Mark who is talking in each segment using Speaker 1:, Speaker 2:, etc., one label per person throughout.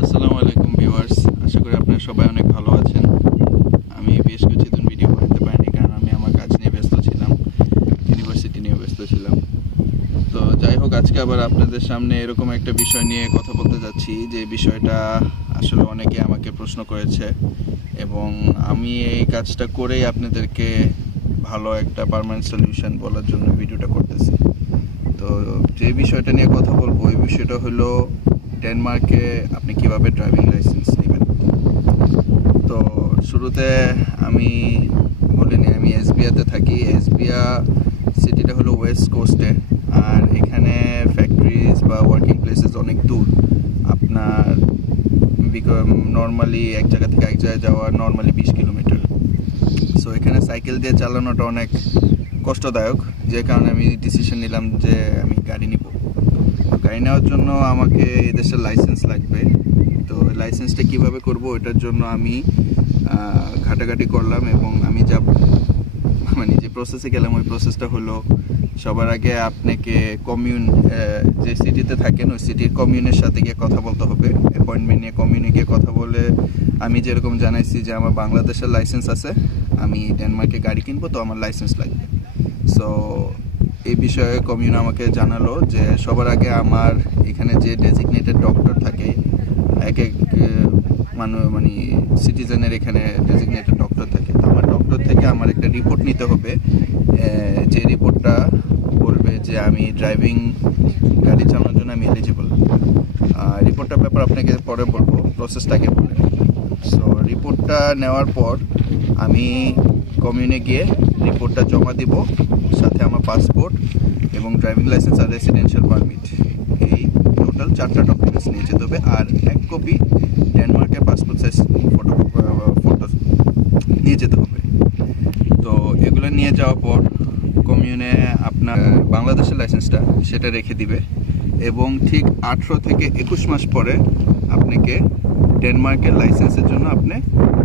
Speaker 1: আসসালামু আলাইকুম ভিউয়ার্স, আশা করি আপনারা সবাই অনেক ভালো আছেন। আমি বেশ কিছুদিন ভিডিও করতে পারিনি কারণ আমি আমার কাজ নিয়ে ব্যস্ত ছিলাম, ইউনিভার্সিটি নিয়ে ব্যস্ত ছিলাম। তো যাই হোক, আজকে আবার আপনাদের সামনে এরকম একটা বিষয় নিয়ে কথা বলতে যাচ্ছি, যে বিষয়টা আসলে অনেকে আমাকে প্রশ্ন করেছে এবং আমি এই কাজটা করেই আপনাদেরকে ভালো একটা পারমানেন্ট সলিউশন বলার জন্য ভিডিওটা করতেছি। যে বিষয়টা নিয়ে কথা বলব, ওই বিষয়টা হলো ডেনমার্কে আপনি কীভাবে ড্রাইভিং লাইসেন্স নেবেন? তো শুরুতে আমি বলিনি আমি এসবিআতে থাকি। এসবিআ সিটিটা হলো ওয়েস্ট কোস্টে, আর এখানে ফ্যাক্টরিজ বা ওয়ার্কিং প্লেসেস অনেক দূর। আপনার নর্মালি এক জায়গা থেকে এক জায়গায় যাওয়া, নর্মালি বিশ কিলোমিটার। সো এখানে সাইকেল দিয়ে চালানোটা অনেক কষ্টদায়ক, যে কারণে আমি ডিসিশন নিলাম যে আমি গাড়ি নিব। গাড়ি নেওয়ার জন্য আমাকে এদেশের লাইসেন্স লাগবে। তো লাইসেন্সটা কীভাবে করব ওটার জন্য আমি ঘাটাঘাটি করলাম এবং আমি যা মানে যে প্রসেসে গেলাম, ওই প্রসেসটা হলো সবার আগে আপনাকে কমিউন যে সিটিতে থাকেন, ওই সিটির কমিউনের সাথে গিয়ে কথা বলতে হবে। অ্যাপয়েন্টমেন্ট নিয়ে কমিউনে গিয়ে কথা বলে আমি যেরকম জানাইছি যে আমার বাংলাদেশের লাইসেন্স আছে, আমি ডেনমার্কে গাড়ি কিনবো, তো আমার লাইসেন্স লাগবে। সো এই বিষয়ে কমিউন আমাকে জানালো যে সবার আগে আমার এখানে যে ডেজিগনেটেড ডক্টর থাকে, এক এক মানুষ মানে সিটিজেনের এখানে ডেজিগনেটেড ডক্টর থাকে। তো আমার ডক্টর থেকে আমার একটা রিপোর্ট নিতে হবে। যে রিপোর্টটা বলবে যে আমি ড্রাইভিং গাড়ি চালানোর জন্য আমি এলিজিবল রিপোর্টটার ব্যাপার আপনাকে পরে বলব প্রসেসটাকে বলে সো রিপোর্টটা নেওয়ার পর আমি কমিউনে গিয়ে রিপোর্টটা জমা দিব, সাথে আমার পাসপোর্ট এবং ড্রাইভিং লাইসেন্স আর রেসিডেন্সিয়াল পারমিট এই টোটাল চারটা ডকুমেন্টস নিয়ে যেতে হবে আর এক কপি ডেনমার্কের পাসপোর্ট সাইজ ফটো ফটো নিয়ে যেতে হবে। তো এগুলো নিয়ে যাওয়ার পর কমিউনে আপনার, বাংলাদেশের লাইসেন্সটা সেটা রেখে দিবে এবং ঠিক আঠেরো থেকে একুশ মাস পরে আপনাকে ডেনমার্কের লাইসেন্সের জন্য আপনি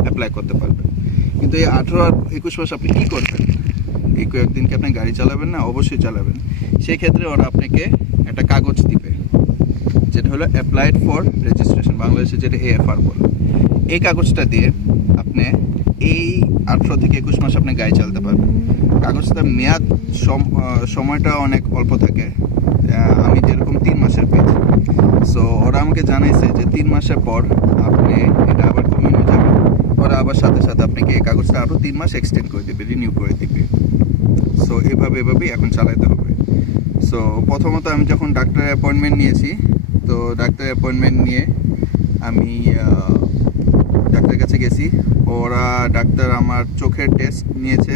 Speaker 1: অ্যাপ্লাই করতে পারবেন। কিন্তু এই আঠেরো আর একুশ মাস আপনি কী করবেন? এই কয়েকদিন কি আপনি গাড়ি চালাবেন না? অবশ্যই চালাবেন। সেই ক্ষেত্রে ওরা আপনাকে একটা কাগজ দিবে। যেটা হলো অ্যাপ্লাইড ফর রেজিস্ট্রেশন বাংলাদেশে যেটা এএফআর বলে। এই কাগজটা দিয়ে আপনি এই আঠেরো থেকে একুশ মাস আপনি গাড়ি চালাতে পারবেন। কাগজটার মেয়াদ, সম- সময়টা অনেক অল্প থাকে। আমি যেরকম তিন মাসের পেয়েছি। সো ওরা আমাকে জানাইছে যে তিন মাসের পর আপনি এটা আবার কমিয়ে নিয়ে যাবেন ওরা আবার সাথে সাথে আপনাকে এই কাগজটা আরও তিন মাস এক্সটেন্ড করে দেবে রিনিউ করে দেবে। সো এভাবে, এভাবেই এখন চালাতে হবে। সো প্রথমত আমি যখন ডাক্তারের অ্যাপয়েন্টমেন্ট নিয়েছি, তো ডাক্তারের অ্যাপয়েন্টমেন্ট নিয়ে আমি ডাক্তারের কাছে গেছি। ওরা ডাক্তার আমার চোখের টেস্ট নিয়েছে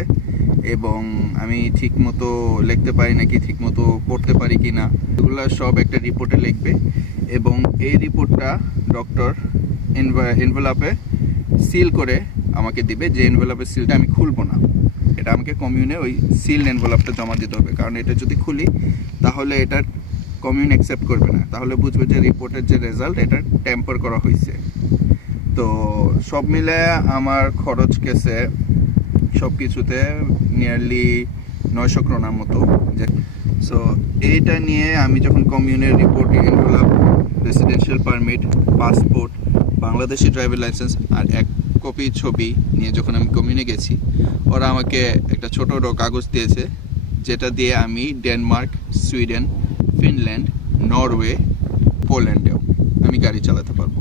Speaker 1: এবং আমি ঠিক মতো লিখতে পারি নাকি ঠিক মতো পড়তে পারি কি না, এগুলো সব একটা রিপোর্টে লিখবে। এবং এই রিপোর্টটা ডক্টর এনভেলাপে সিল করে আমাকে দিবে, যে এনভেলপের সিলটা আমি খুলবো না। এটা আমাকে কমিউনে ওই সিল এনভেলপটা জমা দিতে হবে। কারণ এটা যদি খুলি, তাহলে এটা কমিউন অ্যাকসেপ্ট করবে না। তাহলে বুঝবে যে রিপোর্টের যে রেজাল্ট এটা টেম্পার করা হয়েছে তো সব মিলে আমার খরচ গেছে সব কিছুতে নিয়ারলি নয়শো ক্রোনার মতো। যে সো এইটা নিয়ে আমি যখন কমিউনের report envelope residential permit passport Bangladeshi driving licence আর এক কপি ছবি নিয়ে যখন আমি কমিউনে গেছি, ওরা আমাকে একটা ছোট কাগজ দিয়েছে, যেটা দিয়ে আমি ডেনমার্ক সুইডেন ফিনল্যান্ড নরওয়ে পোল্যান্ডেও আমি গাড়ি চালাতে পারব।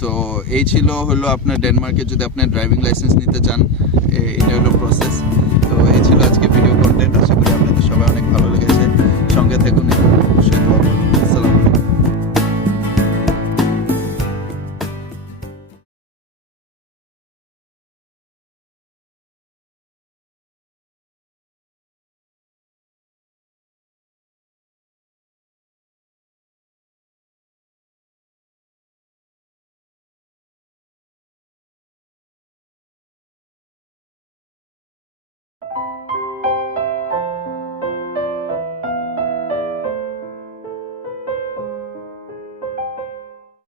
Speaker 1: তো এই ছিল হলো আপনার ডেনমার্কে যদি আপনার ড্রাইভিং লাইসেন্স নিতে চান এটা হলো প্রসেস তো এই ছিল আজকে ভিডিও you